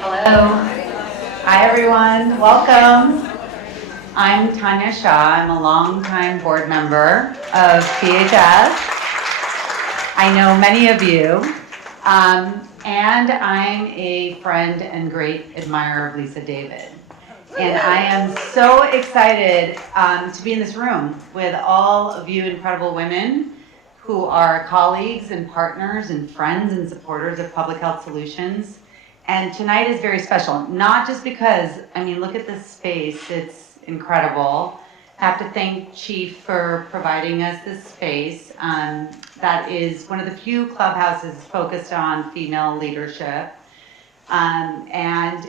Hello. Hi, everyone. Welcome. I'm Tanya Shah. I'm a longtime board member of PHS. I know many of you. And I'm a friend and great admirer of Lisa David. And I am so excited to be in this room with all of you incredible women who are colleagues and partners and friends and supporters of Public Health Solutions. And tonight is very special, not just because, look at this space, it's incredible. I have to thank Chief for providing us this space. That is one of the few clubhouses focused on female leadership. Tonight's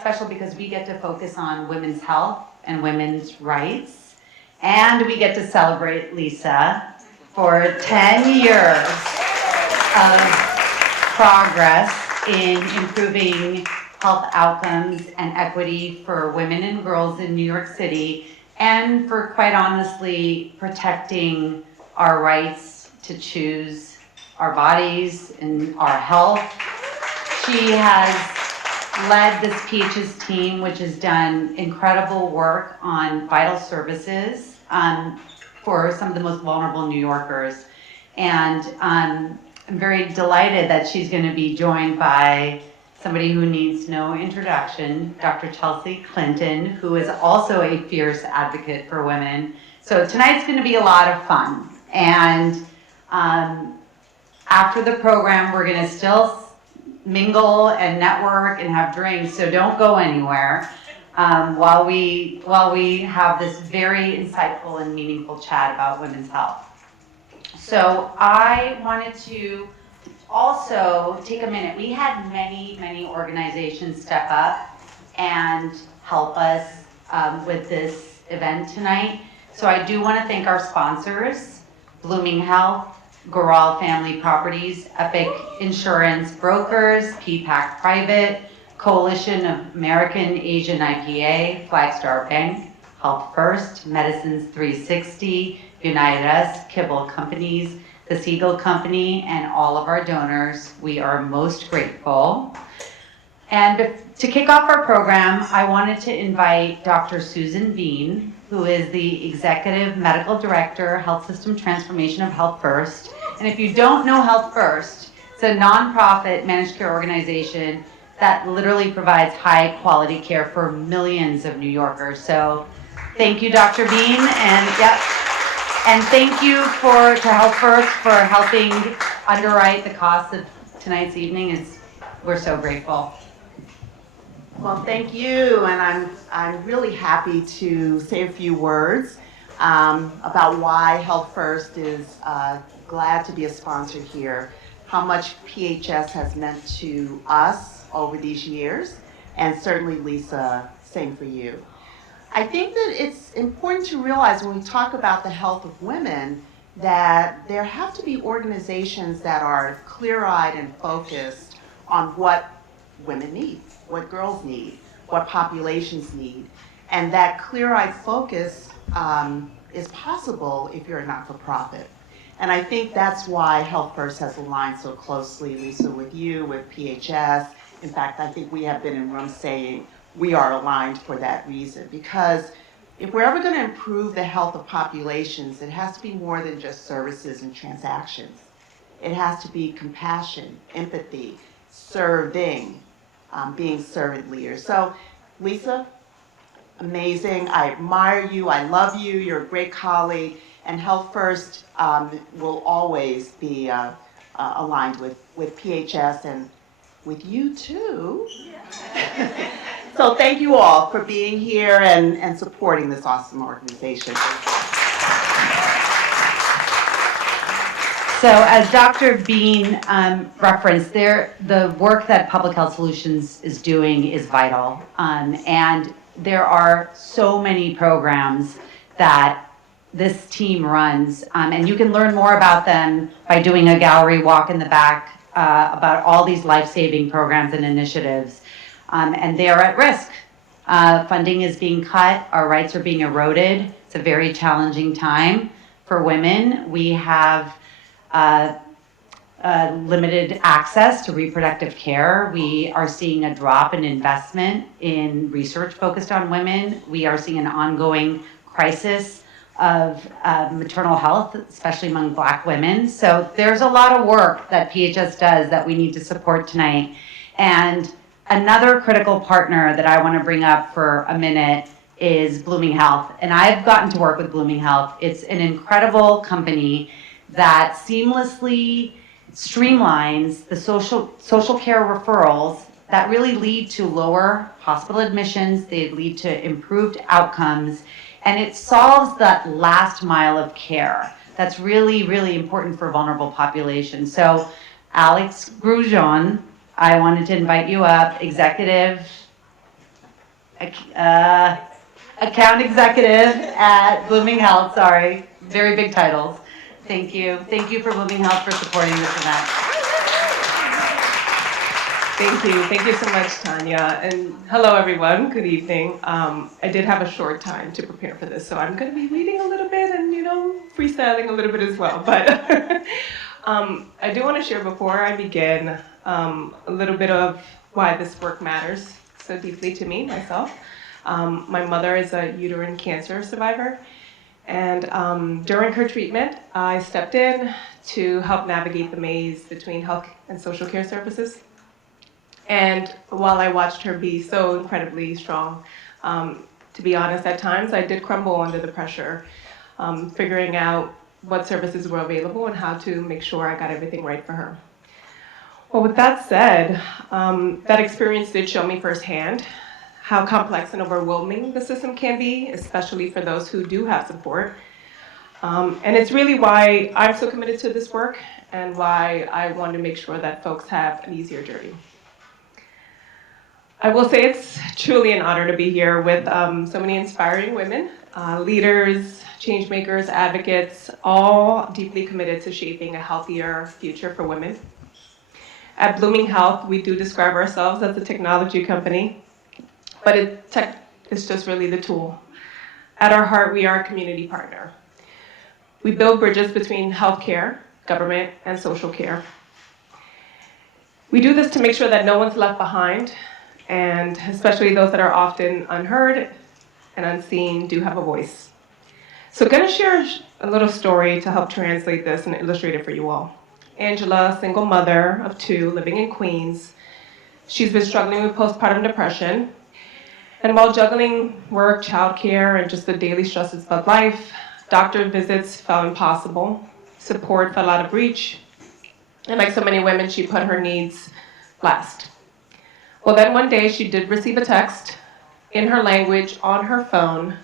special because we get to focus on women's health and women's rights. And we get to celebrate Lisa for 10 years of progress in improving health outcomes and equity for women and girls in New York City, and for, quite honestly, protecting our rights to choose our bodies and our health. She has led this PHS team, which has done incredible work on vital services for some of the most vulnerable New Yorkers. And I'm very delighted that she's going to be joined by somebody who needs no introduction, Dr. Chelsea Clinton, who is also a fierce advocate for women. So tonight's going to be a lot of fun. And after the program, we're going to still mingle and network and have drinks, so don't go anywhere while we have this very insightful and meaningful chat about women's health. So I wanted to also take a minute. We had many organizations step up and help us with this event tonight. So I do want to thank our sponsors, Blooming Health, Goral Family Properties, Epic Insurance Brokers, PPAC Private, Coalition of American Asian IPA, Flagstar Bank, Health First, Medicines 360, United Us, Kibble Companies, the Siegel Company, and all of our donors. We are most grateful. And to kick off our program, I wanted to invite Dr. Susan Bean, who is the Executive Medical Director, Health System Transformation of Health First. And if you don't know Health First, it's a nonprofit managed care organization that literally provides high quality care for millions of New Yorkers. So thank you, Dr. Bean, and thank you to Health First for helping underwrite the cost of tonight's evening. We're so grateful. Well, thank you, and I'm really happy to say a few words about why Health First is glad to be a sponsor here, how much PHS has meant to us over these years, and certainly Lisa, same for you. I think that it's important to realize when we talk about the health of women that there have to be organizations that are clear-eyed and focused on what women need, what girls need, what populations need. And that clear-eyed focus is possible if you're a not-for-profit. And I think that's why Health First has aligned so closely, Lisa, with you, with PHS. In fact, I think we have been in rooms saying we are aligned for that reason. Because if we're ever going to improve the health of populations, it has to be more than just services and transactions. It has to be compassion, empathy, serving, being servant leaders. So, Lisa, amazing. I admire you. I love you. You're a great colleague. And Health First will always be aligned with PHS and with you too. Yeah. So thank you all for being here and supporting this awesome organization. So as Dr. Bean referenced, the work that Public Health Solutions is doing is vital. And there are so many programs that this team runs. And you can learn more about them by doing a gallery walk in the back about all these life-saving programs and initiatives. And they are at risk. Funding is being cut. Our rights are being eroded. It's a very challenging time for women. We have limited access to reproductive care. We are seeing a drop in investment in research focused on women. We are seeing an ongoing crisis of maternal health, especially among Black women. So there's a lot of work that PHS does that we need to support tonight. And another critical partner that I want to bring up for a minute is Blooming Health. And I've gotten to work with Blooming Health. It's an incredible company that seamlessly streamlines the social care referrals that really lead to lower hospital admissions. They lead to improved outcomes, and it solves that last mile of care. That's really, really important for vulnerable populations. So Alex Grujon, I wanted to invite you up, account executive at Blooming Health, sorry, very big titles. Thank you. Thank you for Blooming Health for supporting this event. Thank you. Thank you so much, Tanya. And hello, everyone. Good evening. I did have a short time to prepare for this, so I'm going to be reading a little bit and, freestyling a little bit as well. But I do want to share before I begin a little bit of why this work matters so deeply to me, myself. My mother is a uterine cancer survivor. And during her treatment, I stepped in to help navigate the maze between health and social care services. And while I watched her be so incredibly strong, to be honest, at times I did crumble under the pressure, figuring out what services were available and how to make sure I got everything right for her. Well, with that said, that experience did show me firsthand how complex and overwhelming the system can be, especially for those who do have support. And it's really why I'm so committed to this work and why I want to make sure that folks have an easier journey. I will say it's truly an honor to be here with so many inspiring women, leaders, change makers, advocates, all deeply committed to shaping a healthier future for women. At Blooming Health, we do describe ourselves as a technology company, but tech is just really the tool. At our heart, we are a community partner. We build bridges between healthcare, government, and social care. We do this to make sure that no one's left behind, and especially those that are often unheard and unseen do have a voice. So I'm going to share a little story to help translate this and illustrate it for you all. Angela, a single mother of 2 living in Queens. She's been struggling with postpartum depression. And while juggling work, childcare, and just the daily stresses of life, doctor visits felt impossible. Support fell out of reach. And like so many women, she put her needs last. Well, then one day she did receive a text in her language on her phone,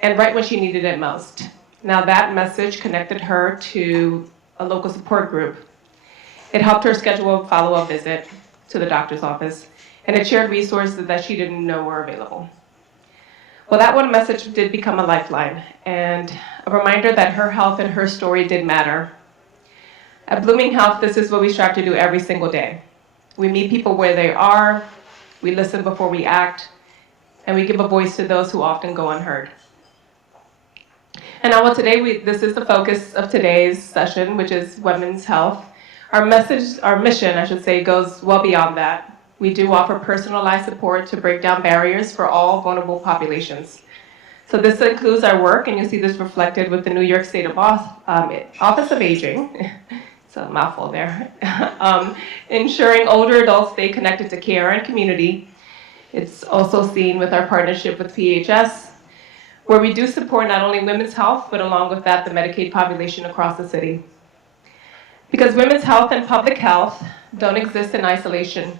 and right when she needed it most. Now that message connected her to a local support group. It helped her schedule a follow-up visit to the doctor's office, and it shared resources that she didn't know were available. Well, that one message did become a lifeline, and a reminder that her health and her story did matter. At Blooming Health, this is what we strive to do every single day. We meet people where they are, we listen before we act, and we give a voice to those who often go unheard. And now today, this is the focus of today's session, which is women's health. Our mission, I should say, goes well beyond that. We do offer personalized support to break down barriers for all vulnerable populations. So this includes our work, and you'll see this reflected with the New York State Office of Aging. It's a mouthful there. Ensuring older adults stay connected to care and community. It's also seen with our partnership with PHS, where we do support not only women's health, but along with that, the Medicaid population across the city. Because women's health and public health don't exist in isolation.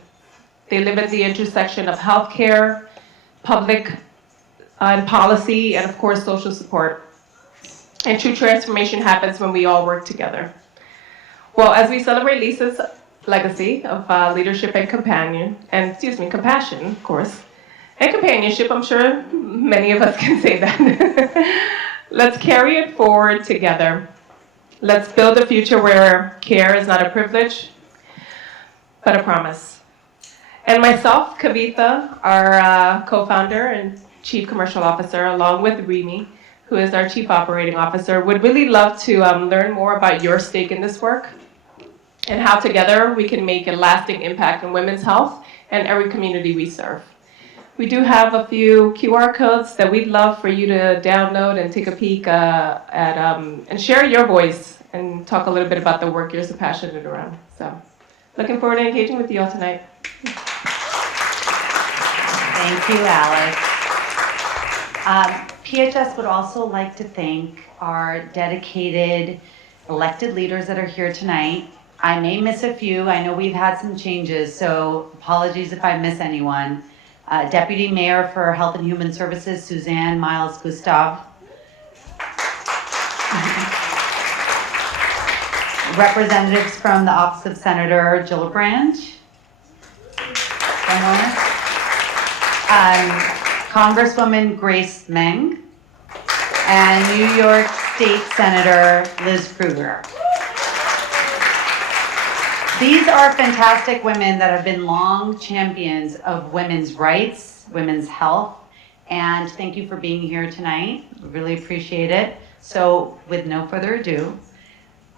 They live at the intersection of healthcare, public and policy, and of course, social support. And true transformation happens when we all work together. Well, as we celebrate Lisa's legacy of leadership and compassion, of course, and companionship, I'm sure many of us can say that. Let's carry it forward together. Let's build a future where care is not a privilege, but a promise. And myself, Kavitha, our co-founder and Chief Commercial Officer, along with Rimi, who is our Chief Operating Officer, would really love to learn more about your stake in this work. and how together we can make a lasting impact on women's health and every community we serve. We do have a few QR codes that we'd love for you to download and take a peek at, and share your voice and talk a little bit about the work you're so passionate around. So, looking forward to engaging with you all tonight. Thank you, Alex. PHS would also like to thank our dedicated elected leaders that are here tonight. I may miss a few. I know we've had some changes, so apologies if I miss anyone. Deputy Mayor for Health and Human Services, Suzanne Miles Gustav. Representatives from the Office of Senator Gillibrand. Congresswoman Grace Meng. And New York State Senator Liz Krueger. These are fantastic women that have been long champions of women's rights, women's health, and thank you for being here tonight. We really appreciate it. So with no further ado,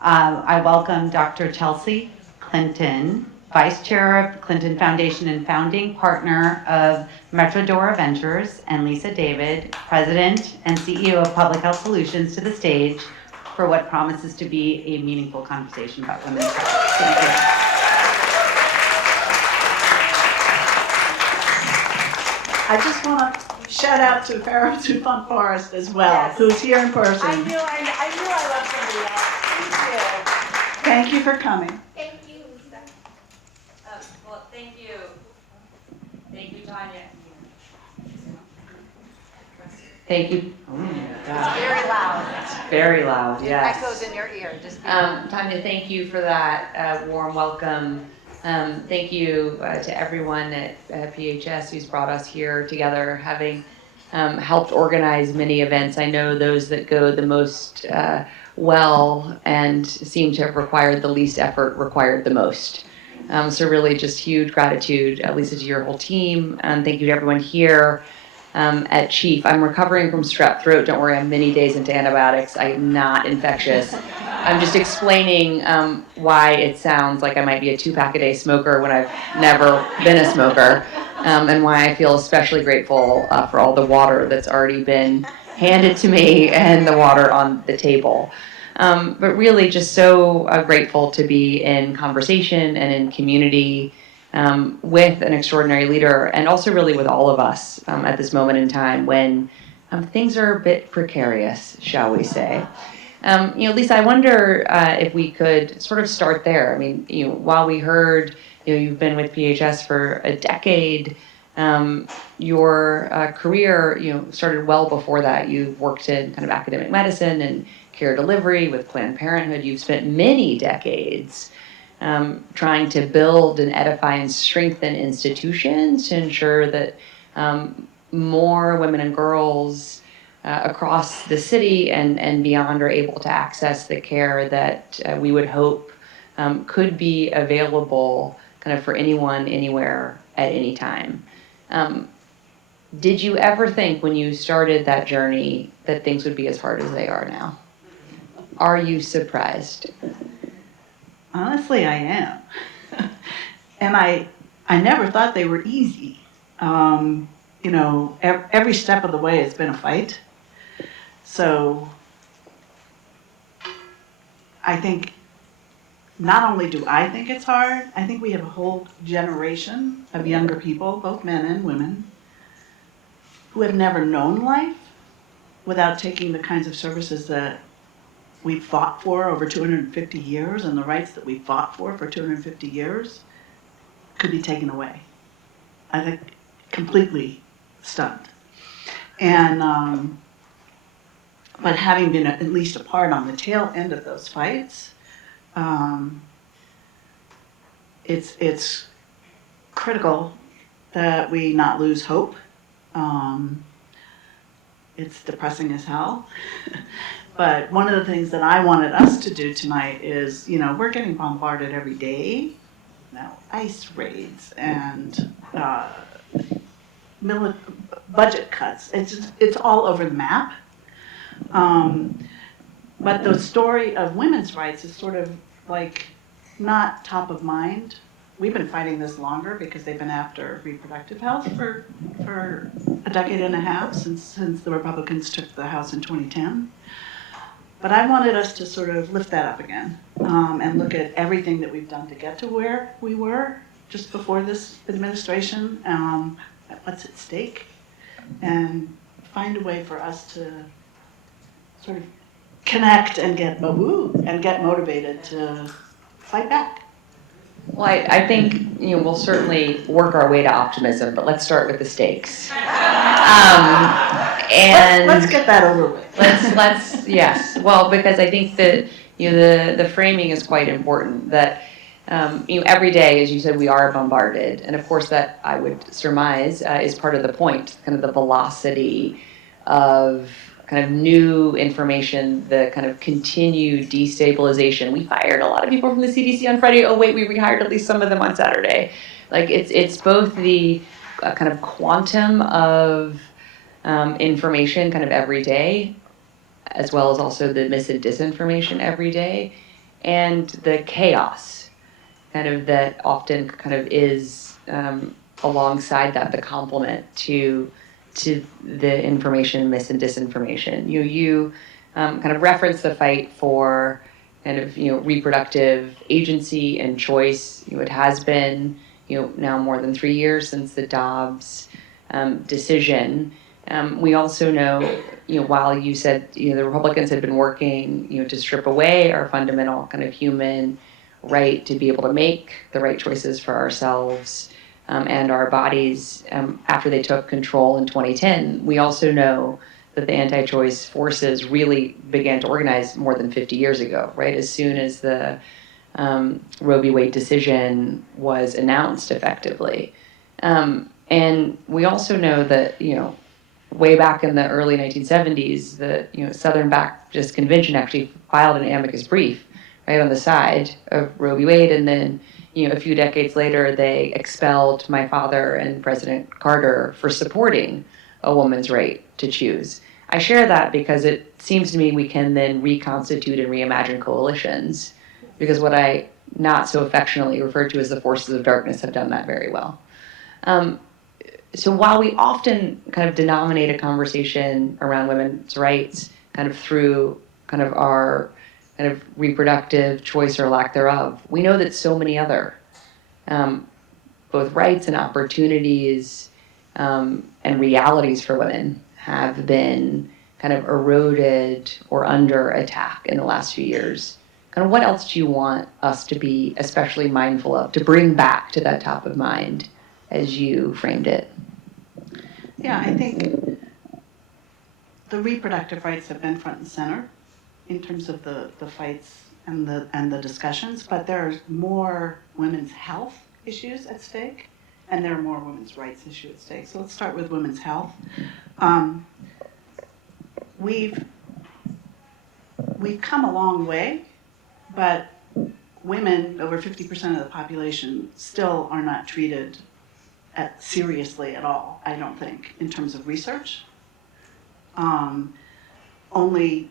I welcome Dr. Chelsea Clinton, Vice Chair of the Clinton Foundation and founding partner of Metrodora Ventures, and Lisa David, President and CEO of Public Health Solutions, to the stage for what promises to be a meaningful conversation about women's health. Thank you. I just want to shout out to Farrah Tufan Forrest as well, Yes. who's here in person. I knew I loved somebody else. Thank you for coming. Thank you, Lisa. Well, thank you. Thank you, Tanya. Thank you. Oh my God. Very loud. It's very loud, yes. Echoes in your ear. Just Tanya, thank you for that warm welcome. Thank you to everyone at PHS who's brought us here together, having helped organize many events. I know those that go the most well and seem to have required the least effort required the most. So really just huge gratitude, Lisa, to your whole team. Thank you to everyone here at Chief. I'm recovering from strep throat. Don't worry, I'm many days into antibiotics. I am not infectious. I'm just explaining why it sounds like I might be a 2-pack-a-day smoker when I've never been a smoker, and why I feel especially grateful for all the water that's already been handed to me and the water on the table. But really just so grateful to be in conversation and in community with an extraordinary leader, and also really with all of us at this moment in time when things are a bit precarious, shall we say. Lisa, I wonder if we could sort of start there. I mean, while we heard, you've been with PHS for a decade, your career, started well before that. You've worked in kind of academic medicine and care delivery with Planned Parenthood. You've spent many decades trying to build and edify and strengthen institutions to ensure that more women and girls across the city and beyond are able to access the care that we would hope could be available kind of for anyone, anywhere, at any time. Did you ever think when you started that journey that things would be as hard as they are now? Are you surprised? Honestly, I am. And I never thought they were easy. Every step of the way has been a fight. So I think not only do I think it's hard, I think we have a whole generation of younger people, both men and women, who have never known life without taking the kinds of services that we fought for over 250 years, and the rights that we fought for 250 years could be taken away. I think completely stunned. And but having been at least a part on the tail end of those fights, it's critical that we not lose hope. It's depressing as hell. But one of the things that I wanted us to do tonight is, we're getting bombarded every day. ICE raids and budget cuts. It's all over the map. But the story of women's rights is sort of like not top of mind. We've been fighting this longer because they've been after reproductive health for a decade and a half since the Republicans took the House in 2010. But I wanted us to sort of lift that up again and look at everything that we've done to get to where we were just before this administration, what's at stake, and find a way for us to sort of connect and get motivated to fight back. Well, I think we'll certainly work our way to optimism, but let's start with the stakes. And Let's get that over with. let's yes. Well, because I think that the framing is quite important. That every day, as you said, we are bombarded, and of course that I would surmise is part of the point, kind of the velocity of kind of new information, the kind of continued destabilization. We fired a lot of people from the CDC on Friday. Oh wait, we rehired at least some of them on Saturday. Like it's both the kind of quantum of information kind of every day, as well as also the mis and disinformation every day, and the chaos kind of that often kind of is alongside that, the complement to the information, mis and disinformation. You kind of reference the fight for kind of reproductive agency and choice. It has been now more than 3 years since the Dobbs decision. We also know, while you said the Republicans had been working to strip away our fundamental kind of human right to be able to make the right choices for ourselves and our bodies after they took control in 2010. We also know that the anti-choice forces really began to organize more than 50 years ago, right? As soon as the Roe v. Wade decision was announced effectively. And we also know that, way back in the early 1970s, the Southern Baptist Convention actually filed an amicus brief right on the side of Roe v. Wade, and then a few decades later they expelled my father and President Carter for supporting a woman's right to choose. I share that because it seems to me we can then reconstitute and reimagine coalitions, because what I not so affectionately refer to as the forces of darkness have done that very well. So while we often kind of denominate a conversation around women's rights kind of through kind of our kind of reproductive choice or lack thereof, we know that so many other both rights and opportunities and realities for women have been kind of eroded or under attack in the last few years. Kind of what else do you want us to be especially mindful of, to bring back to that top of mind as you framed it? Yeah, I think the reproductive rights have been front and center in terms of the fights and the discussions, but there's more women's health issues at stake, and there are more women's rights issues at stake. So let's start with women's health. We've come a long way, but women, over 50% of the population, still are not treated seriously at all, I don't think, in terms of research. Only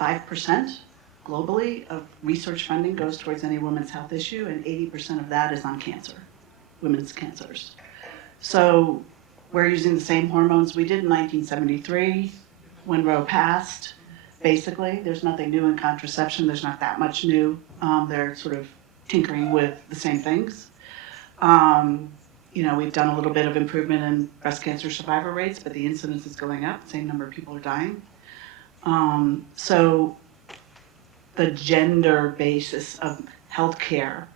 5% globally of research funding goes towards any women's health issue, and 80% of that is on cancer, women's cancers. So we're using the same hormones we did in 1973 when Roe passed. Basically, there's nothing new in contraception. There's not that much new. They're sort of tinkering with the same things. We've done a little bit of improvement in breast cancer survivor rates, but the incidence is going up. The same number of people are dying. So the gender basis of healthcare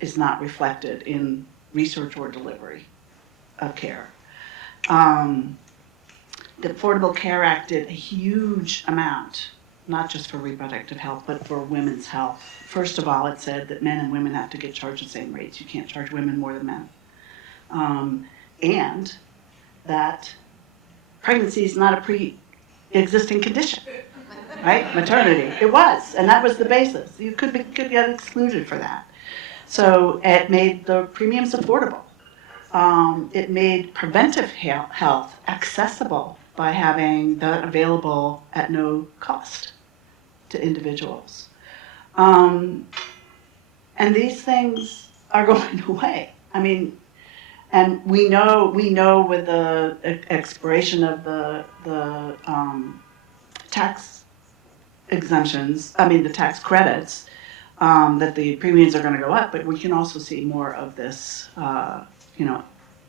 is not reflected in research or delivery of care. The Affordable Care Act did a huge amount, not just for reproductive health, but for women's health. First of all, it said that men and women have to get charged the same rates. You can't charge women more than men. And that pregnancy is not a pre-existing condition, right? Maternity, it was, and that was the basis. You could get excluded for that. So it made the premiums affordable. It made preventive health accessible by having that available at no cost to individuals. And these things are going away. I mean, and we know with the expiration of the tax exemptions, the tax credits, that the premiums are going to go up, but we can also see more of this,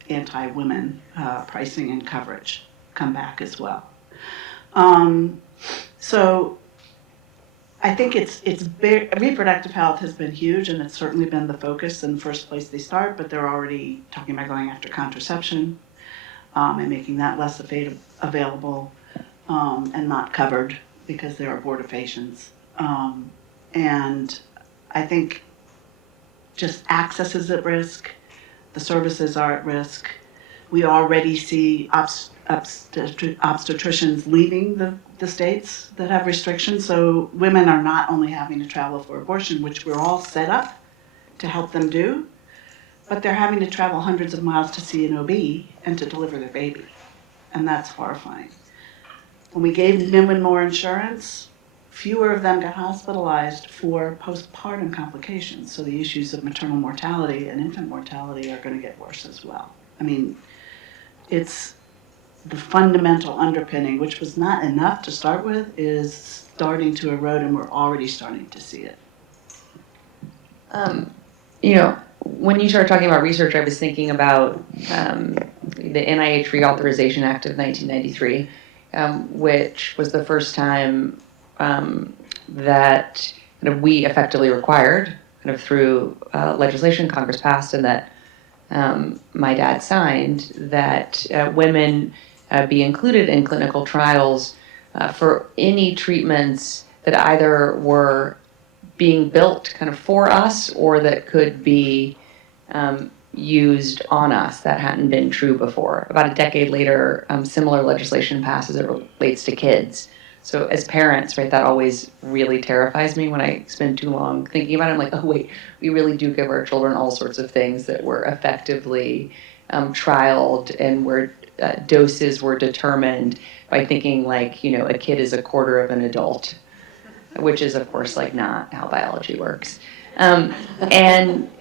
anti-women pricing and coverage come back as well. So I think reproductive health has been huge, and it's certainly been the focus in the first place they start, but they're already talking about going after contraception and making that less available and not covered because there are abortifacients. And I think just access is at risk, the services are at risk. We already see obstetricians leaving the states that have restrictions, so women are not only having to travel for abortion, which we're all set up to help them do, but they're having to travel hundreds of miles to see an OB and to deliver their baby, and that's horrifying. When we gave women more insurance, fewer of them got hospitalized for postpartum complications, so the issues of maternal mortality and infant mortality are going to get worse as well. I mean, it's the fundamental underpinning, which was not enough to start with, is starting to erode, and we're already starting to see it. When you started talking about research, I was thinking about the NIH Reauthorization Act of 1993, which was the first time that we effectively required, through legislation Congress passed and that my dad signed, that women be included in clinical trials for any treatments that either were being built for us or that could be used on us that hadn't been true before. About a decade later, similar legislation passed as it relates to kids. So as parents, right, that always really terrifies me when I spend too long thinking about it. I'm like, oh wait, we really do give our children all sorts of things that were effectively trialed and where doses were determined by thinking a kid is a quarter of an adult, which is of course not how biology works. And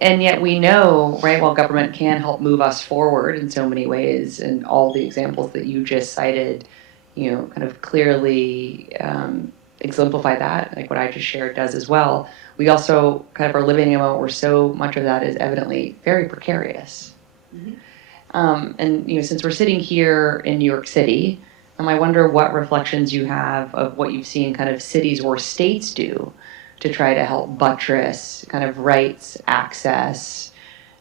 yet we know, right, while government can help move us forward in so many ways, and all the examples that you just cited, clearly exemplify that, like what I just shared does as well. We also are living in a moment where so much of that is evidently very precarious. Mm-hmm. And since we're sitting here in New York City, I wonder what reflections you have of what you've seen cities or states do to try to help buttress rights, access,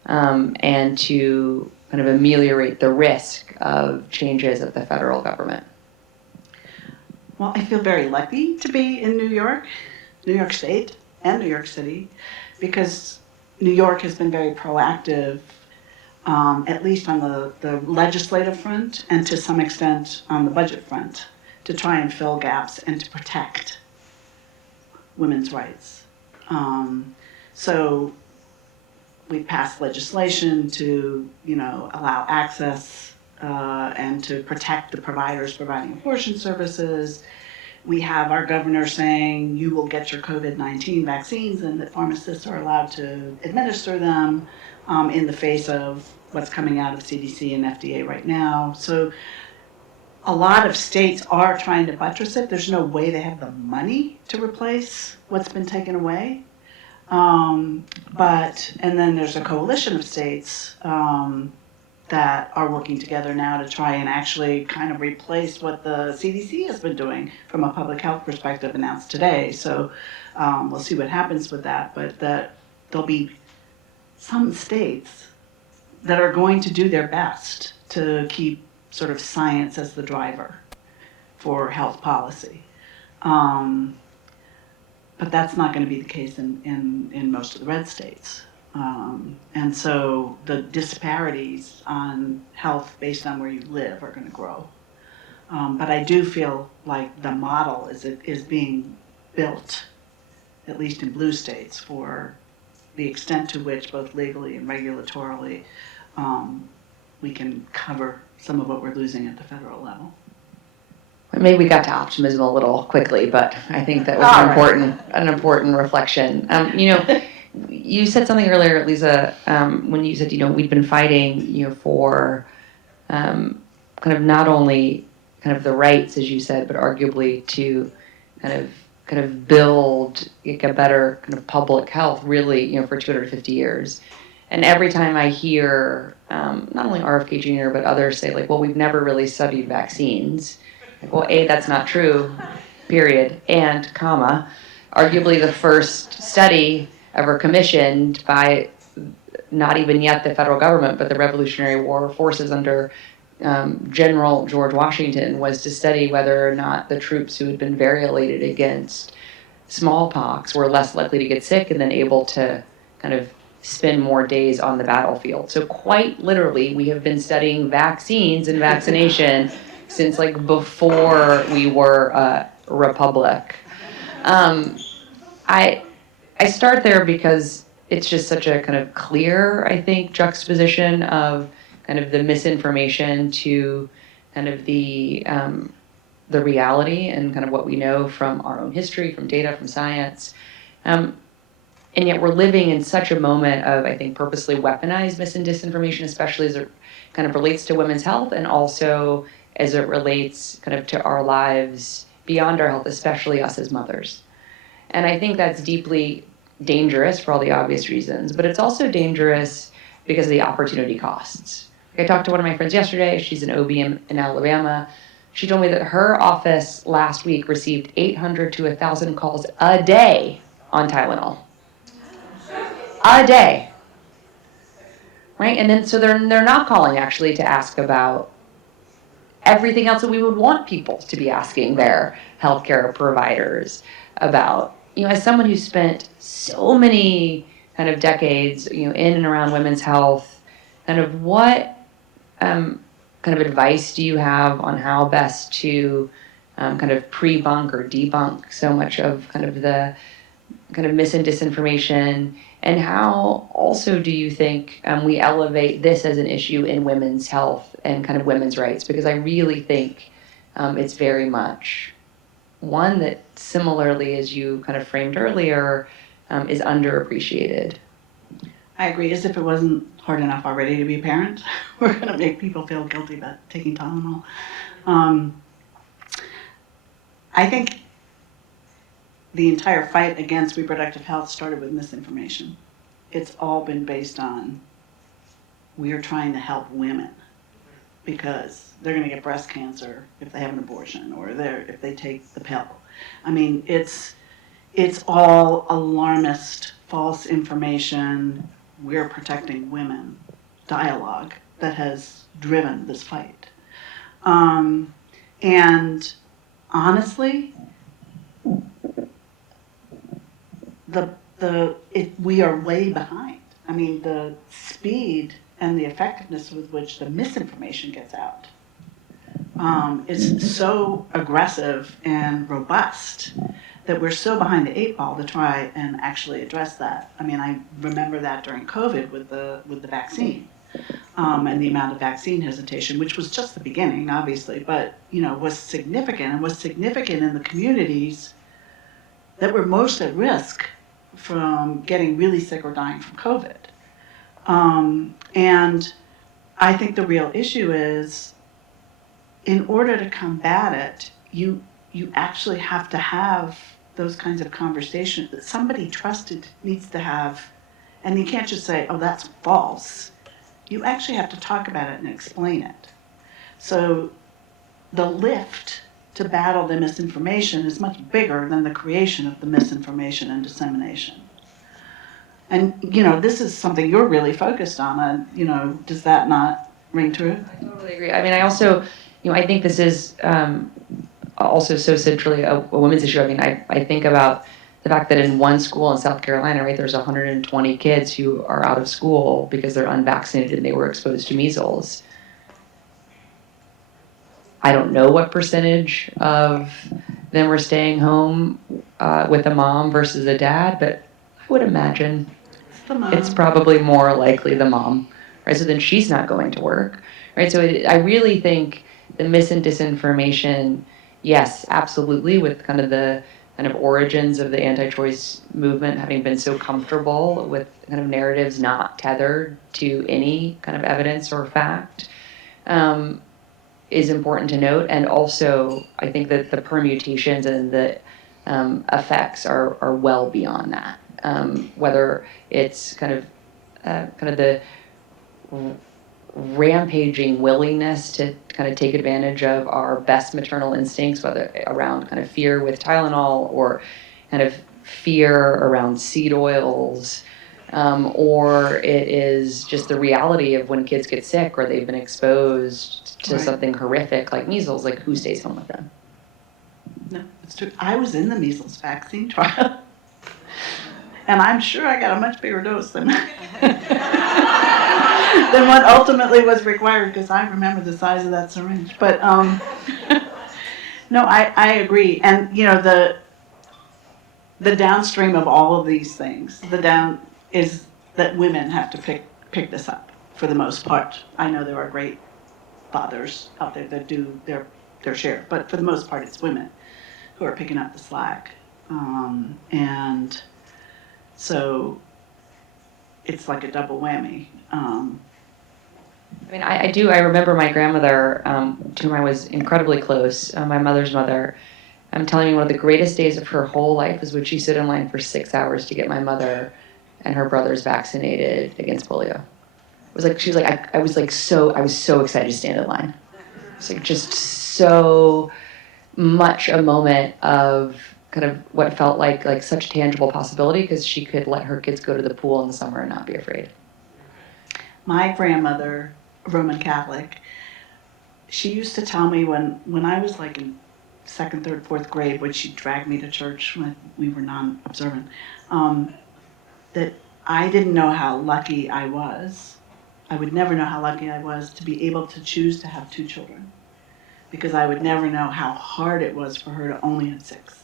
and to ameliorate the risk of changes at the federal government. Well, I feel very lucky to be in New York State, and New York City, because New York has been very proactive, at least on the legislative front and to some extent on the budget front, to try and fill gaps and to protect women's rights. So we passed legislation to, allow access and to protect the providers providing abortion services. We have our governor saying you will get your COVID-19 vaccines and that pharmacists are allowed to administer them in the face of what's coming out of CDC and FDA right now. So a lot of states are trying to buttress it. There's no way they have the money to replace what's been taken away. And then there's a coalition of states that are working together now to try and actually replace what the CDC has been doing from a public health perspective, announced today. So we'll see what happens with that, but there'll be some states that are going to do their best to keep science as the driver for health policy. But that's not going to be the case in most of the red states. And so the disparities on health based on where you live are going to grow. But I do feel like the model is being built, at least in blue states, for the extent to which both legally and regulatorily we can cover some of what we're losing at the federal level. Maybe we got to optimism a little quickly, but I think that was an important reflection. you said something earlier, Lisa, when you said, we'd been fighting, for kind of not only kind of the rights, as you said, but arguably to kind of build like a better kind of public health, really, for 250 years. And every time I hear not only RFK Jr. but others say like, well, we've never really studied vaccines. Like, well, A, that's not true, period, and comma, arguably the first study ever commissioned by not even yet the federal government, but the Revolutionary War forces under General George Washington was to study whether or not the troops who had been variolated against smallpox were less likely to get sick and then able to kind of spend more days on the battlefield. So quite literally, we have been studying vaccines and vaccination since like before we were a republic. I start there because it's just such a kind of clear, I think, juxtaposition of kind of the misinformation to kind of the reality and kind of what we know from our own history, from data, from science. And yet we're living in such a moment of, I think, purposely weaponized mis and disinformation, especially as it kind of relates to women's health and also as it relates kind of to our lives beyond our health, especially us as mothers. And I think that's deeply dangerous for all the obvious reasons, but it's also dangerous because of the opportunity costs. I talked to one of my friends yesterday. She's an OB in Alabama. She told me that her office last week received 800 to 1,000 calls a day on Tylenol. A day. Right? And then so they're not calling actually to ask about everything else that we would want people to be asking their healthcare providers about. As someone who spent so many kind of decades, in and around women's health, kind of what kind of advice do you have on how best to kind of pre-bunk or debunk so much of kind of the kind of mis and disinformation, and how also do you think we elevate this as an issue in women's health and kind of women's rights? Because I really think it's very much one that, similarly as you kind of framed earlier, is underappreciated. I agree. As if it wasn't hard enough already to be a parent, we're going to make people feel guilty about taking Tylenol. I think the entire fight against reproductive health started with misinformation. It's all been based on we are trying to help women because they're going to get breast cancer if they have an abortion or if they take the pill. I mean, it's all alarmist, false information. We're protecting women dialogue that has driven this fight. And honestly, we are way behind. I mean, the speed and the effectiveness with which the misinformation gets out is so aggressive and robust that we're so behind the 8 ball to try and actually address that. I mean, I remember that during COVID with the vaccine and the amount of vaccine hesitation, which was just the beginning, obviously, but was significant, and was significant in the communities that were most at risk from getting really sick or dying from COVID. And I think the real issue is, in order to combat it, you actually have to have those kinds of conversations that somebody trusted needs to have. And you can't just say, oh, that's false. You actually have to talk about it and explain it. So the lift to battle the misinformation is much bigger than the creation of the misinformation and dissemination. And, this is something you're really focused on. Does that not ring true? I totally agree. I mean, I also, I think this is also so centrally a women's issue. I mean, I think about the fact that in one school in South Carolina, right, there's 120 kids who are out of school because they're unvaccinated and they were exposed to measles. I don't know what percentage of them were staying home with a mom versus a dad, but I would imagine it's probably more likely the mom, right? So then she's not going to work, right? So I really think the mis and disinformation, yes, absolutely, with kind of the kind of origins of the anti-choice movement having been so comfortable with kind of narratives not tethered to any kind of evidence or fact is important to note. And also, I think that the permutations and the effects are well beyond that. Whether it's kind of the rampaging willingness to kind of take advantage of our best maternal instincts, whether around kind of fear with Tylenol or kind of fear around seed oils, or it is just the reality of when kids get sick or they've been exposed to something horrific like measles, like who stays home with them? No, it's true. I was in the measles vaccine trial, and I'm sure I got a much bigger dose than than what ultimately was required, because I remember the size of that syringe. But no, I agree. And you know, the downstream of all of these things, the down is that women have to pick this up for the most part. I know there are great fathers out there that do their share, but for the most part, it's women who are picking up the slack. And so it's like a double whammy. I mean, I remember my grandmother, to whom I was incredibly close, my mother's mother, telling me one of the greatest days of her whole life was when she stood in line for 6 hours to get my mother and her brothers vaccinated against polio. It was like, she was like, I was so excited to stand in line. It's like just so much a moment of kind of what felt like such a tangible possibility, because she could let her kids go to the pool in the summer and not be afraid. My grandmother, Roman Catholic, she used to tell me when I was like in second, third, fourth grade, when she dragged me to church when we were non-observant, that I didn't know how lucky I was. I would never know how lucky I was to be able to choose to have 2 children, because I would never know how hard it was for her to only have 6.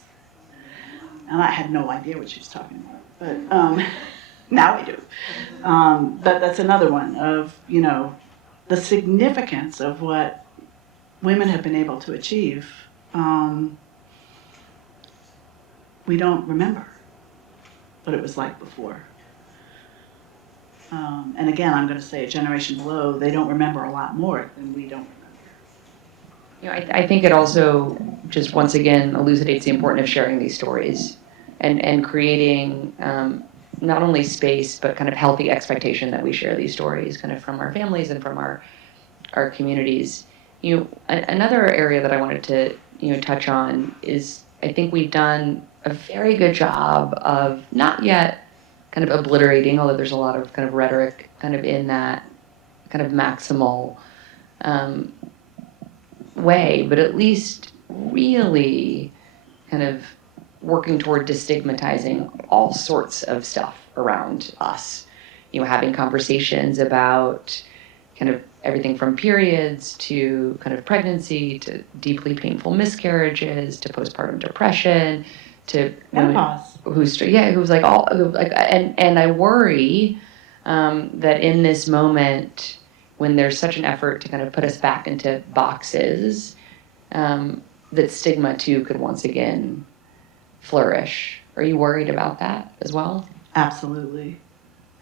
And I had no idea what she was talking about, but now I do. But that's another one of, you know, the significance of what women have been able to achieve. We don't remember what it was like before. And again, I'm going to say a generation below, they don't remember a lot more than we don't remember. You know, I think it also just once again elucidates the importance of sharing these stories and creating not only space, but kind of healthy expectation that we share these stories kind of from our families and from our communities. You know, another area that I wanted to, you know, touch on is I think we've done a very good job of not yet kind of obliterating, although there's a lot of kind of rhetoric kind of in that kind of maximal way, but at least really kind of working toward destigmatizing all sorts of stuff around us. You know, having conversations about kind of everything from periods to kind of pregnancy to deeply painful miscarriages to postpartum depression to Menopause. who's like all like, and I worry that in this moment when there's such an effort to kind of put us back into boxes, that stigma too could once again flourish. Are you worried about that as well? Absolutely.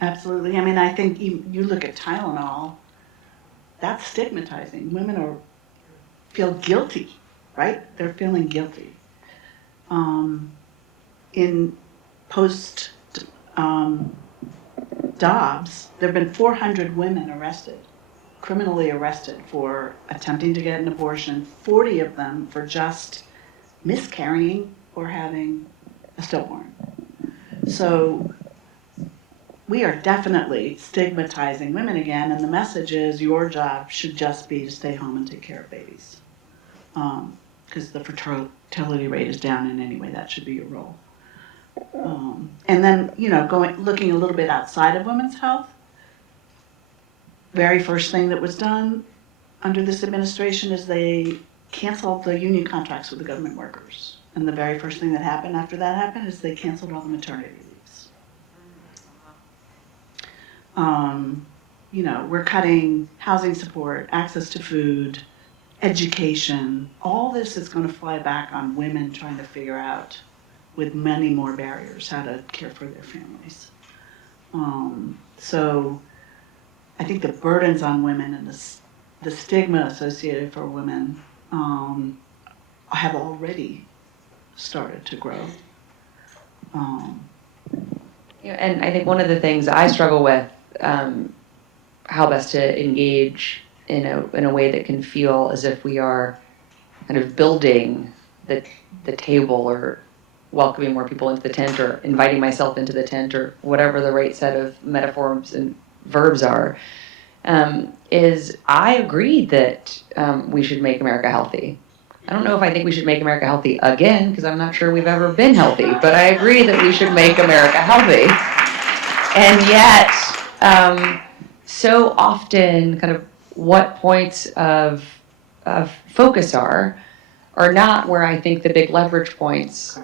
Absolutely. I mean, I think you look at Tylenol, that's stigmatizing. Women feel guilty, right? They're feeling guilty. In post Dobbs, there have been 400 women arrested, criminally arrested for attempting to get an abortion, 40 of them for just miscarrying or having a stillborn. So we are definitely stigmatizing women again, and the message is your job should just be to stay home and take care of babies. Because the fertility rate is down, and anyway, that should be your role. And then, you know, looking a little bit outside of women's health, very first thing that was done under this administration is they canceled the union contracts with the government workers. And the very first thing that happened after that happened is they canceled all the maternity leaves. You know, we're cutting housing support, access to food, education. All this is going to fly back on women trying to figure out with many more barriers how to care for their families. So I think the burdens on women and the stigma associated for women have already started to grow. And I think one of the things I struggle with, how best to engage in a way that can feel as if we are kind of building the table or welcoming more people into the tent or inviting myself into the tent or whatever the right set of metaphors and verbs are, is I agree that we should make America healthy. I don't know if I think we should make America healthy again, because I'm not sure we've ever been healthy, but I agree that we should make America healthy. And yet, so often, kind of what points of focus are not where I think the big leverage points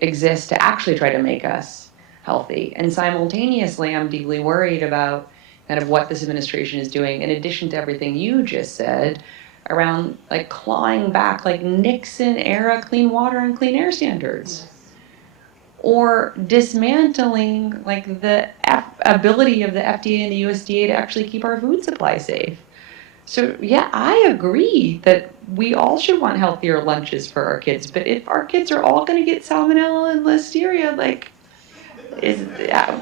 exist to actually try to make us healthy. And simultaneously, I'm deeply worried about kind of what this administration is doing, in addition to everything you just said, around like clawing back like Nixon era clean water and clean air standards. Or dismantling like the ability of the FDA and the USDA to actually keep our food supply safe. So yeah, I agree that we all should want healthier lunches for our kids. But if our kids are all going to get salmonella and listeria, like,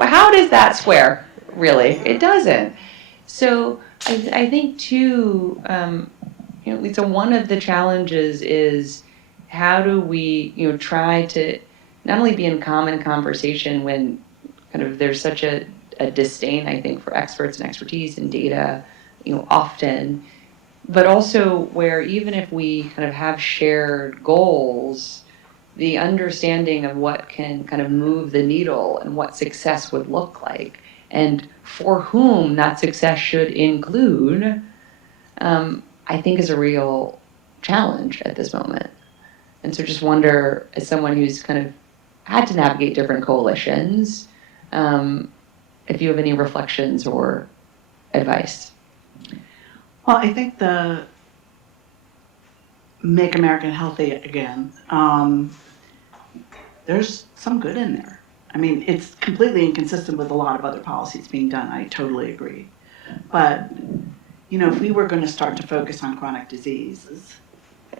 how does that square? Really, it doesn't. So I think too, Lisa, one of the challenges is how do we, try to not only be in common conversation when kind of there's such a disdain, I think, for experts and expertise and data, often, but also where even if we kind of have shared goals, the understanding of what can kind of move the needle and what success would look like and for whom that success should include, I think is a real challenge at this moment. And so just wonder, as someone who's kind of had to navigate different coalitions, if you have any reflections or advice. Well, I think the Make America Healthy Again, there's some good in there. I mean, it's completely inconsistent with a lot of other policies being done. I totally agree. But, if we were going to start to focus on chronic diseases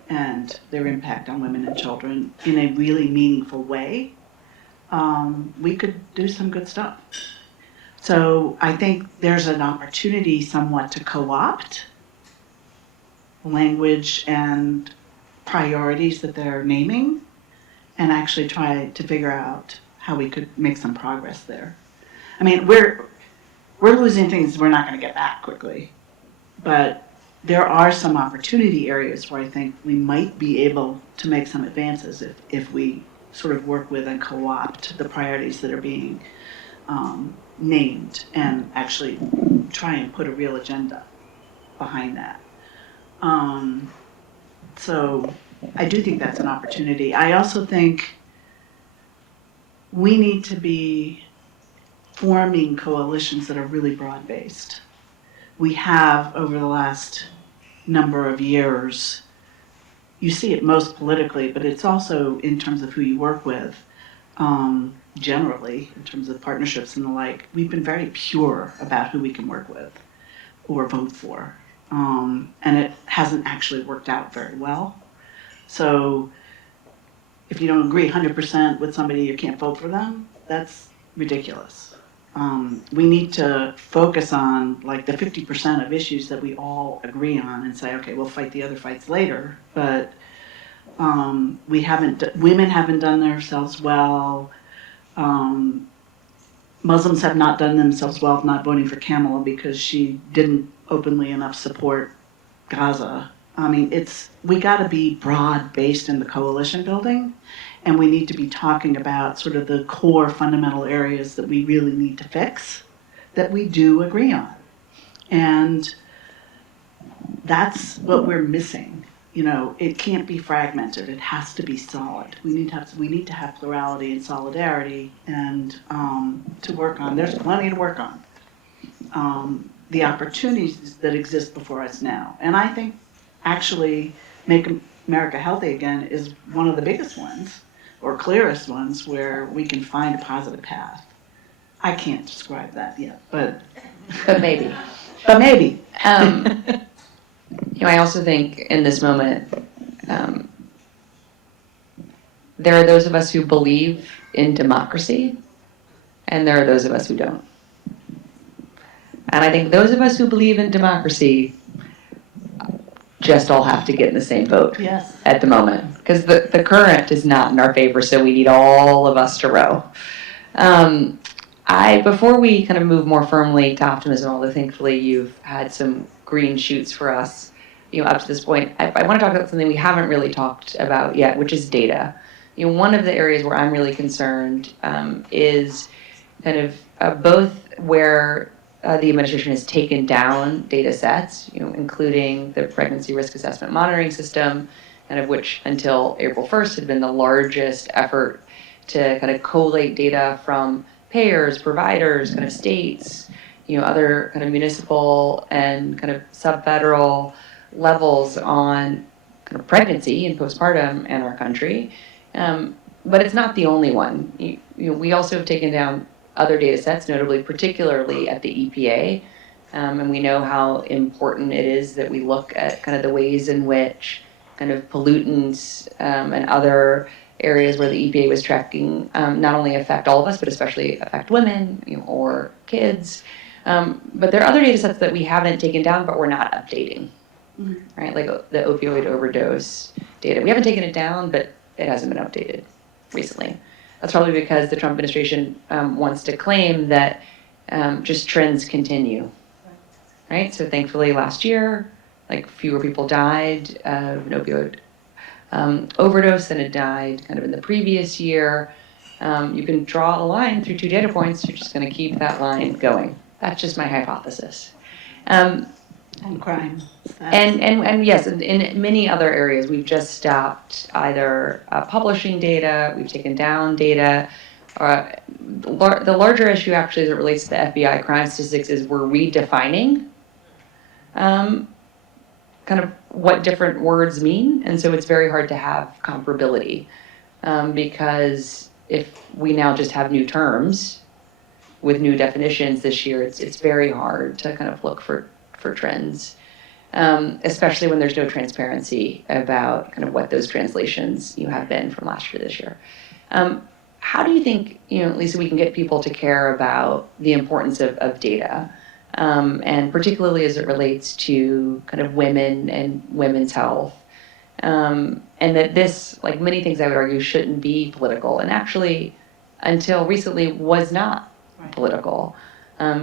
and their impact on women and children in a really meaningful way, we could do some good stuff. So I think there's an opportunity somewhat to co-opt language and priorities that they're naming and actually try to figure out how we could make some progress there. I mean, we're losing things we're not going to get back quickly, but there are some opportunity areas where I think we might be able to make some advances if we sort of work with and co-opt the priorities that are being named and actually try and put a real agenda behind that. So I do think that's an opportunity. I also think we need to be forming coalitions that are really broad-based. We have, over the last number of years, you see it most politically, but it's also in terms of who you work with, generally, in terms of partnerships and the like. We've been very pure about who we can work with or vote for. And it hasn't actually worked out very well. So if you don't agree 100% with somebody, you can't vote for them, that's ridiculous. We need to focus on like the 50% of issues that we all agree on and say, okay, we'll fight the other fights later. But women haven't done themselves well. Muslims have not done themselves well not voting for Kamala because she didn't openly enough support Gaza. I mean, we got to be broad-based in the coalition building, and we need to be talking about sort of the core fundamental areas that we really need to fix, that we do agree on. And that's what we're missing. It can't be fragmented. It has to be solid. We need to have plurality and solidarity, and to work on. There's plenty to work on. The opportunities that exist before us now, and I think actually Make America Healthy Again is one of the biggest ones, or clearest ones where we can find a positive path. I can't describe that yet, but maybe. but maybe. I also think in this moment, there are those of us who believe in democracy, and there are those of us who don't. And I think those of us who believe in democracy just all have to get in the same boat Yes. at the moment, because the current is not in our favor, so we need all of us to row. Before we kind of move more firmly to optimism, although thankfully you've had some green shoots for us, up to this point, I want to talk about something we haven't really talked about yet, which is data. One of the areas where I'm really concerned is kind of both where the administration has taken down data sets, including the pregnancy risk assessment monitoring system, kind of which until April 1st had been the largest effort to kind of collate data from payers, providers, kind of states, other kind of municipal and kind of sub-federal levels on kind of pregnancy and postpartum in our country. But it's not the only one. We also have taken down other data sets, notably particularly at the EPA. And we know how important it is that we look at kind of the ways in which kind of pollutants and other areas where the EPA was tracking not only affect all of us, but especially affect women or kids. But there are other data sets that we haven't taken down, but we're not updating, right? Like the opioid overdose data. We haven't taken it down, but it hasn't been updated recently. That's probably because the Trump administration wants to claim that just trends continue, right? So thankfully last year, like fewer people died of an opioid overdose than had died kind of in the previous year. You can draw a line through 2 data points. You're just going to keep that line going. That's just my hypothesis. And crime. And yes, in many other areas, we've just stopped either publishing data, we've taken down data. The larger issue actually as it relates to the FBI crime statistics is we're redefining kind of what different words mean. And so it's very hard to have comparability because if we now just have new terms with new definitions this year, it's very hard to kind of look for trends. Especially when there's no transparency about kind of what those translations have been from last year to this year. How do you think, Lisa, we can get people to care about the importance of data, and particularly as it relates to kind of women and women's health, and that this, like many things I would argue, shouldn't be political, and actually, until recently, was not political.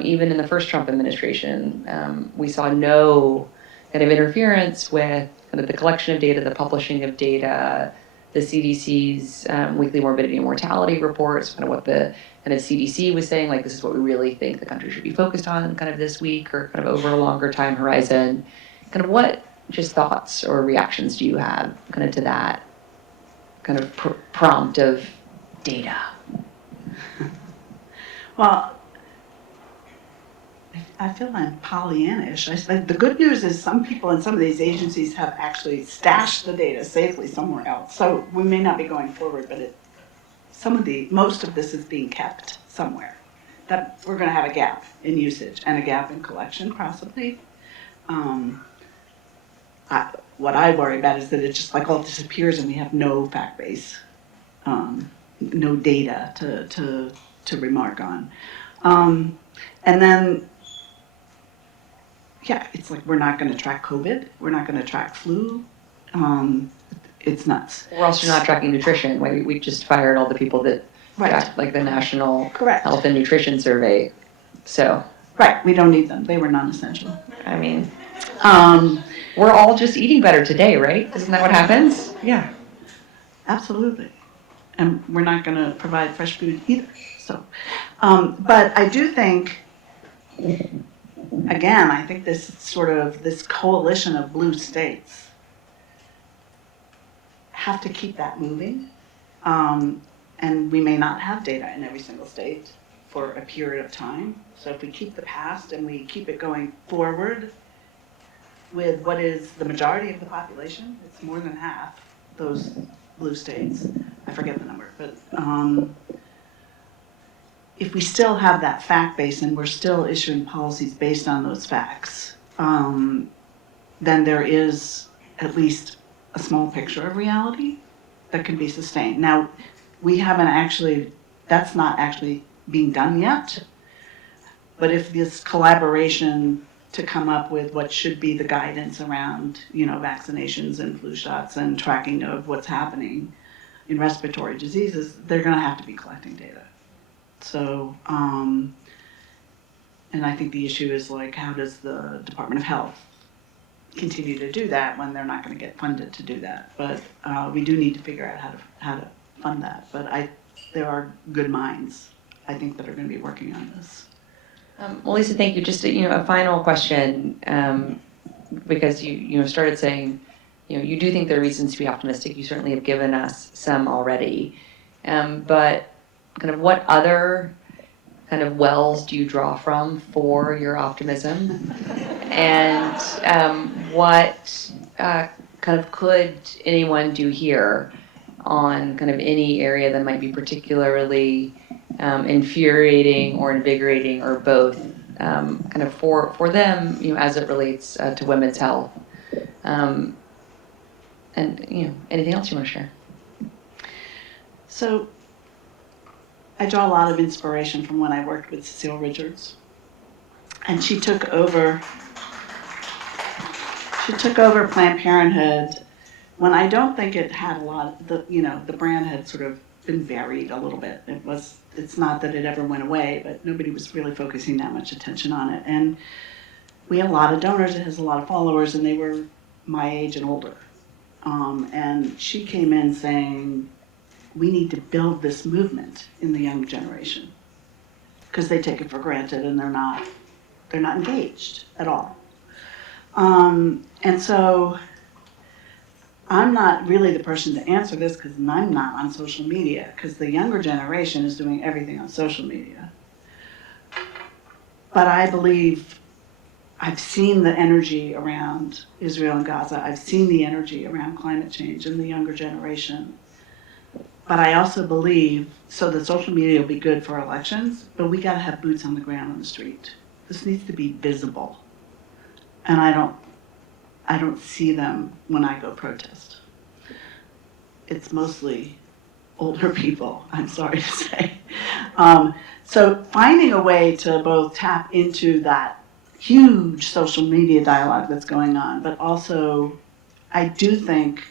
Even in the first Trump administration, we saw no kind of interference with kind of the collection of data, the publishing of data, the CDC's weekly morbidity and mortality reports, kind of what the kind of CDC was saying, like this is what we really think the country should be focused on kind of this week or kind of over a longer time horizon. Kind of what just thoughts or reactions do you have kind of to that kind of prompt of data? Well, I feel I'm Pollyannish. The good news is some people in some of these agencies have actually stashed the data safely somewhere else. So we may not be going forward, but most of this is being kept somewhere. That we're going to have a gap in usage and a gap in collection, possibly. What I worry about is that it just like all disappears and we have no fact base, no data to remark on, and then. Yeah, it's like we're not going to track COVID. We're not going to track flu. It's nuts. We're also not tracking nutrition. We just fired all the people that tracked like the National Health and Nutrition Survey. So right, we don't need them. They were non-essential. I mean, we're all just eating better today, right? Isn't that what happens? Yeah, absolutely. And we're not going to provide fresh food either. So, but I do think. Again, I think this coalition of blue states have to keep that moving. And we may not have data in every single state for a period of time. So if we keep the past and we keep it going forward with what is the majority of the population, it's more than half those blue states, I forget the number, but if we still have that fact base and we're still issuing policies based on those facts, then there is at least a small picture of reality that can be sustained. Now, we haven't actually, that's not actually being done yet, but if this collaboration to come up with what should be the guidance around, vaccinations and flu shots and tracking of what's happening in respiratory diseases, they're gonna have to be collecting data. So, and I think the issue is like, how does the Department of Health continue to do that when they're not going to get funded to do that? But we do need to figure out how to fund that. But there are good minds, I think, that are going to be working on this. Well, Lisa, thank you. Just a final question, because you started saying, you do think there are reasons to be optimistic. You certainly have given us some already, but kind of what other kind of wells do you draw from for your optimism, and what kind of could anyone do here on kind of any area that might be particularly infuriating or invigorating or both, kind of for them, as it relates to women's health, and anything else you want to share? So I draw a lot of inspiration from when I worked with Cecile Richards, and she took over Planned Parenthood when I don't think it had a lot. The brand had sort of been varied a little bit. It's not that it ever went away, but nobody was really focusing that much attention on it. And we had a lot of donors. It has a lot of followers, and they were my age and older. And she came in saying, we need to build this movement in the young generation, because they take it for granted and they're not engaged at all. And so I'm not really the person to answer this, because I'm not on social media, because the younger generation is doing everything on social media. But I believe I've seen the energy around Israel and Gaza. I've seen the energy around climate change in the younger generation. But I also believe, so that social media will be good for elections, but we gotta have boots on the ground on the street. This needs to be visible. And I don't see them when I go protest. It's mostly older people, I'm sorry to say. So finding a way to both tap into that huge social media dialogue that's going on, but also I do think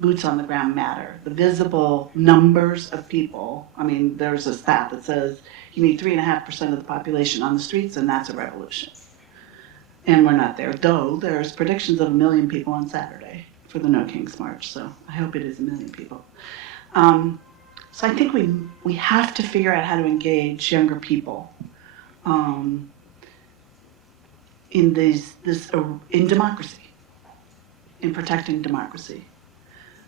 boots on the ground matter. The visible numbers of people. I mean, there's a stat that says you need 3.5% of the population on the streets, and that's a revolution. And we're not there, though there's predictions of 1 million people on Saturday for the No Kings March, so I hope it is 1 million people. So I think we have to figure out how to engage younger people in democracy, in protecting democracy.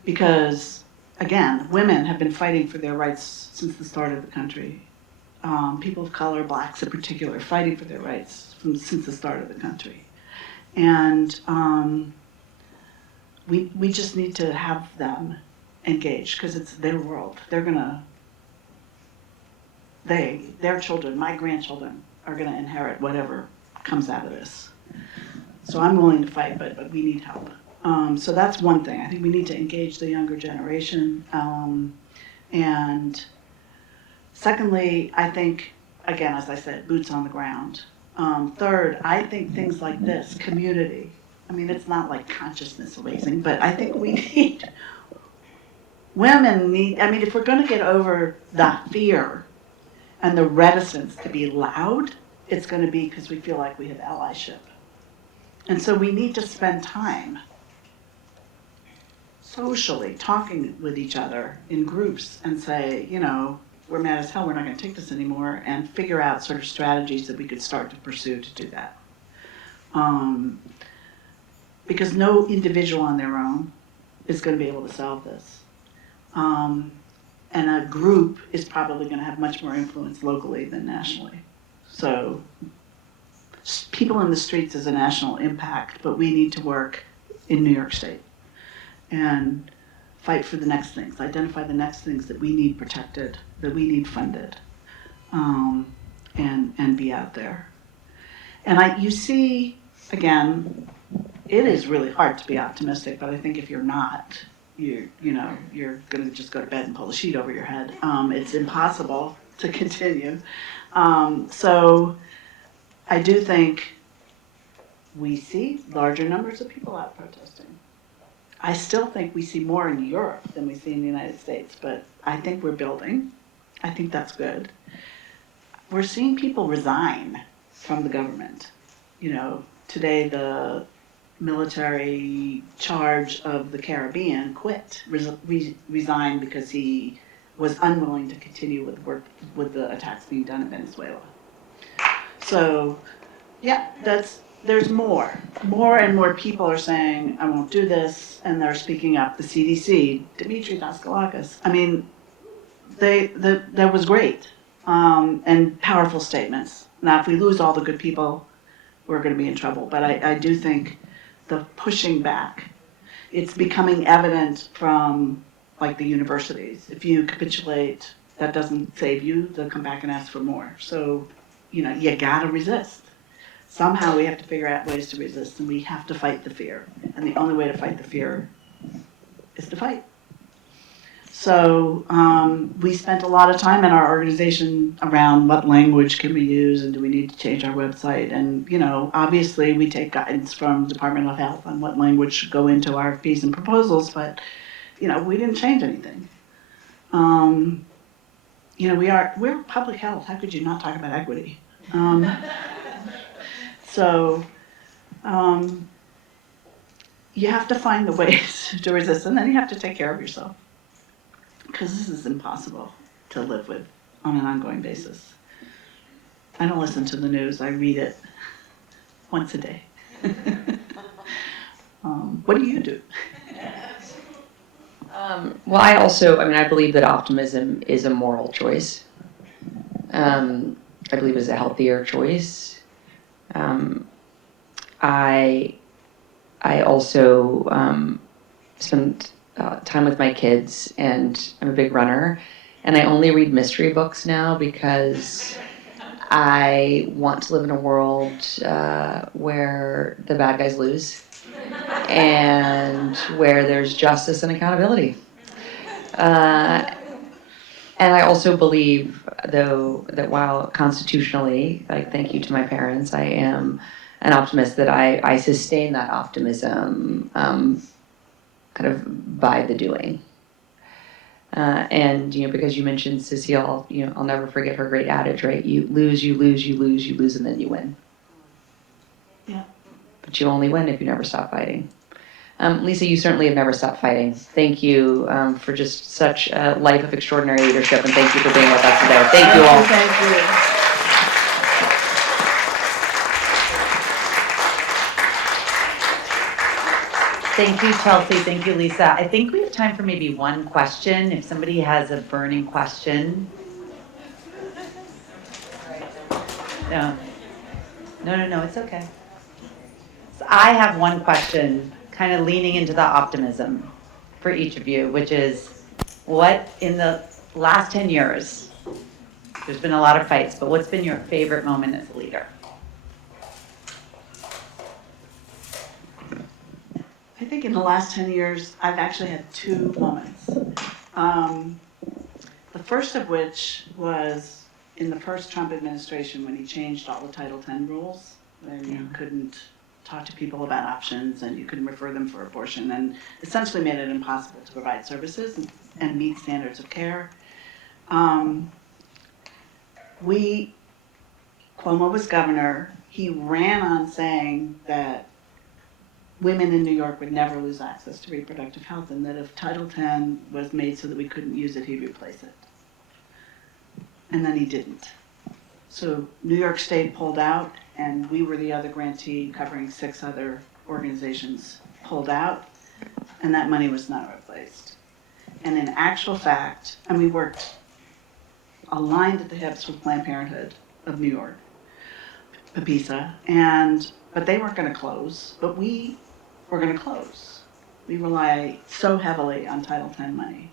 Because, again, women have been fighting for their rights since the start of the country. People of color, blacks in particular, fighting for their rights since the start of the country. And we just need to have them engaged, because it's their world. Their children, my grandchildren, are gonna inherit whatever comes out of this. So I'm willing to fight, but we need help. So that's one thing. I think we need to engage the younger generation. And secondly, I think, again, as I said, boots on the ground. Third, I think things like this, community. I mean, it's not like consciousness raising, but I think women need, if we're gonna get over that fear and the reticence to be loud, it's gonna be because we feel like we have allyship. And so we need to spend time socially talking with each other in groups and say, we're mad as hell, we're not going to take this anymore, and figure out sort of strategies that we could start to pursue to do that. Because no individual on their own is going to be able to solve this. And a group is probably going to have much more influence locally than nationally. So people in the streets is a national impact, but we need to work in New York State and fight for the next things, identify the next things that we need protected, that we need funded, and be out there. And you see, again, it is really hard to be optimistic, but I think if you're not, you're going to just go to bed and pull the sheet over your head. It's impossible to continue. So I do think we see larger numbers of people out protesting. I still think we see more in Europe than we see in the United States, but I think we're building. I think that's good. We're seeing people resign from the government. Today the military charge of the Caribbean resigned because he was unwilling to continue with the attacks being done in Venezuela. So, yeah, there's more and more people are saying, I won't do this, and they're speaking up. The CDC, Dimitri Daskalakis, I mean, that was great, and powerful statements. Now, if we lose all the good people, we're going to be in trouble. But I do think the pushing back, it's becoming evident from like the universities. If you capitulate, that doesn't save you. They'll come back and ask for more. So, you gotta resist. Somehow we have to figure out ways to resist, and we have to fight the fear. And the only way to fight the fear is to fight. So we spent a lot of time in our organization around what language can we use, and do we need to change our website? And obviously we take guidance from the Department of Health on what language should go into RFPs and proposals, but we didn't change anything. We're public health. How could you not talk about equity? So you have to find the ways to resist, and then you have to take care of yourself, because this is impossible to live with on an ongoing basis. I don't listen to the news. I read it once a day. What do you do? Well, I believe that optimism is a moral choice. I believe it's a healthier choice. I also spend time with my kids, and I'm a big runner, and I only read mystery books now because I want to live in a world where the bad guys lose and where there's justice and accountability. And I also believe, though, that while constitutionally, thank you to my parents, I am an optimist, that I sustain that optimism kind of by the doing. And because you mentioned Cecile, I'll never forget her great adage, right? You lose, and then you win. Yeah. But you only win if you never stop fighting. Lisa, you certainly have never stopped fighting. Thank you for just such a life of extraordinary leadership, and thank you for being with us today. Thank you all. Thank you. Thank you, Chelsea. Thank you, Lisa. I think we have time for maybe one question, if somebody has a burning question. No, it's okay. So I have one question, kind of leaning into the optimism for each of you, which is, what in the last 10 years, there's been a lot of fights, but what's been your favorite moment as a leader? I think in the last 10 years, I've actually had two moments. The first of which was in the first Trump administration, when he changed all the Title X rules, and you couldn't talk to people about options, and you couldn't refer them for abortion, and essentially made it impossible to provide services and meet standards of care. Cuomo was governor. He ran on saying that women in New York would never lose access to reproductive health, and that if Title X was made so that we couldn't use it, he'd replace it. And then he didn't. So New York State pulled out, and we were the other grantee covering 6 other organizations pulled out, and that money was not replaced. And in actual fact, and we worked aligned at the hips with Planned Parenthood of New York, PAPISA, but they weren't going to close, but we were going to close. We rely so heavily on Title X money.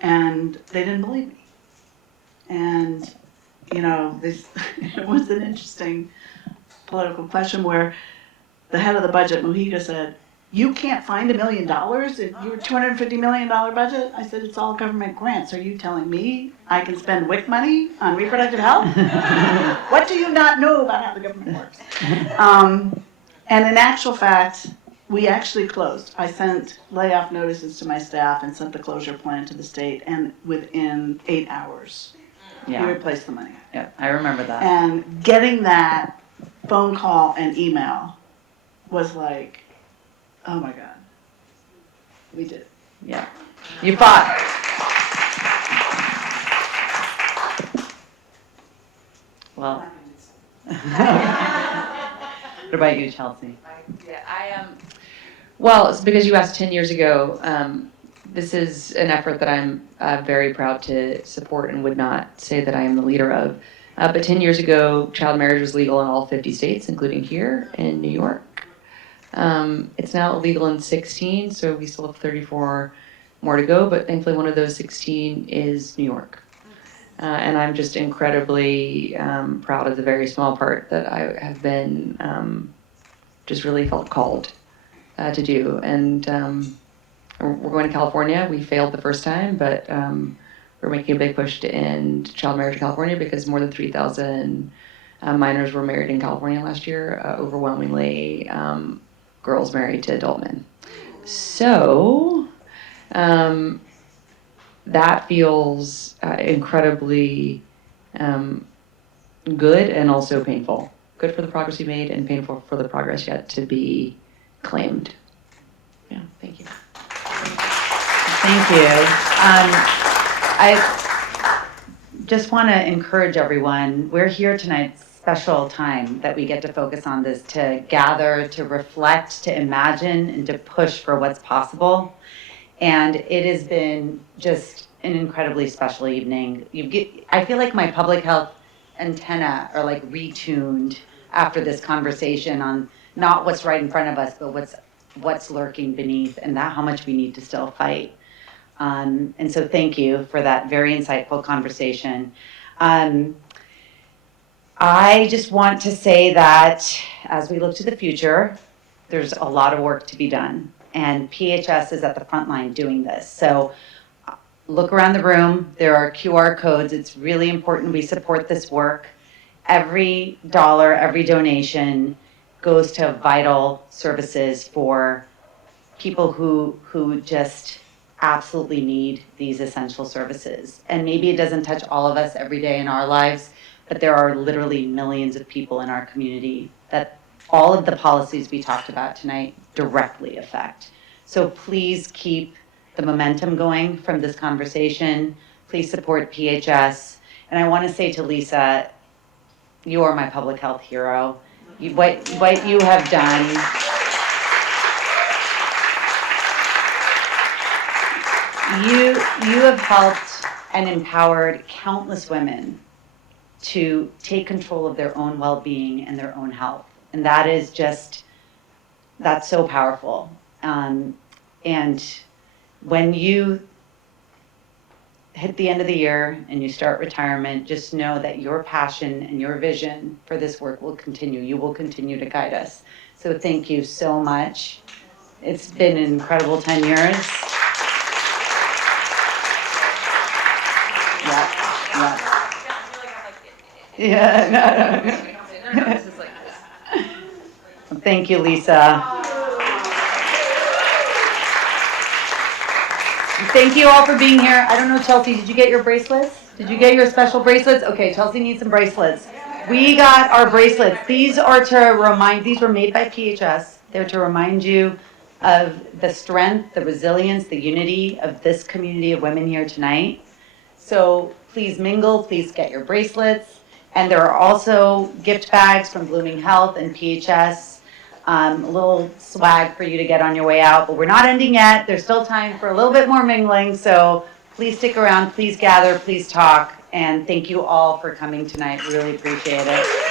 And they didn't believe me. And, you know, this it was an interesting political question where the head of the budget, Mujica, said, "You can't find $1 million in your $250 million budget?" I said, "It's all government grants. Are you telling me I can spend WIC money on reproductive health? What do you not know about how the government works?" And in actual fact, we actually closed. I sent layoff notices to my staff and sent the closure plan to the state, and within 8 hours, we replaced the money. Yeah, I remember that. And getting that phone call and email was like, oh my God, we did. Yeah. You fought. Well. What about you, Chelsea? Yeah, well, it's because you asked 10 years ago. This is an effort that I'm very proud to support and would not say that I am the leader of. But 10 years ago, child marriage was legal in all 50 states, including here in New York. It's now illegal in 16, so we still have 34 more to go, but thankfully one of those 16 is New York. And I'm just incredibly proud of the very small part that I have been just really felt called to do. And we're going to California. We failed the first time, but we're making a big push to end child marriage in California because more than 3,000 minors were married in California last year, overwhelmingly girls married to adult men. So that feels incredibly good and also painful. Good for the progress we made and painful for the progress yet to be claimed. Yeah, thank you. Thank you. I just want to encourage everyone. We're here tonight, special time that we get to focus on this, to gather, to reflect, to imagine, and to push for what's possible. And it has been just an incredibly special evening. I feel like my public health antenna are like retuned after this conversation on not what's right in front of us, but what's lurking beneath, and that how much we need to still fight. And so thank you for that very insightful conversation. I just want to say that as we look to the future, there's a lot of work to be done. And PHS is at the front line doing this. So look around the room. There are QR codes. It's really important we support this work. Every dollar, every donation goes to vital services for people who just absolutely need these essential services. And maybe it doesn't touch all of us every day in our lives, but there are literally millions of people in our community that all of the policies we talked about tonight directly affect. So please keep the momentum going from this conversation. Please support PHS. And I want to say to Lisa, you are my public health hero. What you have done. You have helped and empowered countless women to take control of their own well-being and their own health. And that is that's so powerful. And when you hit the end of the year and you start retirement, just know that your passion and your vision for this work will continue. You will continue to guide us. So thank you so much. It's been an incredible 10 years. Yeah. Thank you, Lisa. Thank you all for being here. I don't know, Chelsea, did you get your bracelets? Did you get your special bracelets? Okay, Chelsea needs some bracelets. We got our bracelets. These were made by PHS. They're to remind you of the strength, the resilience, the unity of this community of women here tonight. So please mingle, please get your bracelets. And there are also gift bags from Blooming Health and PHS. A little swag for you to get on your way out, but we're not ending yet. There's still time for a little bit more mingling, so please stick around, please gather, please talk, and thank you all for coming tonight. Really appreciate it.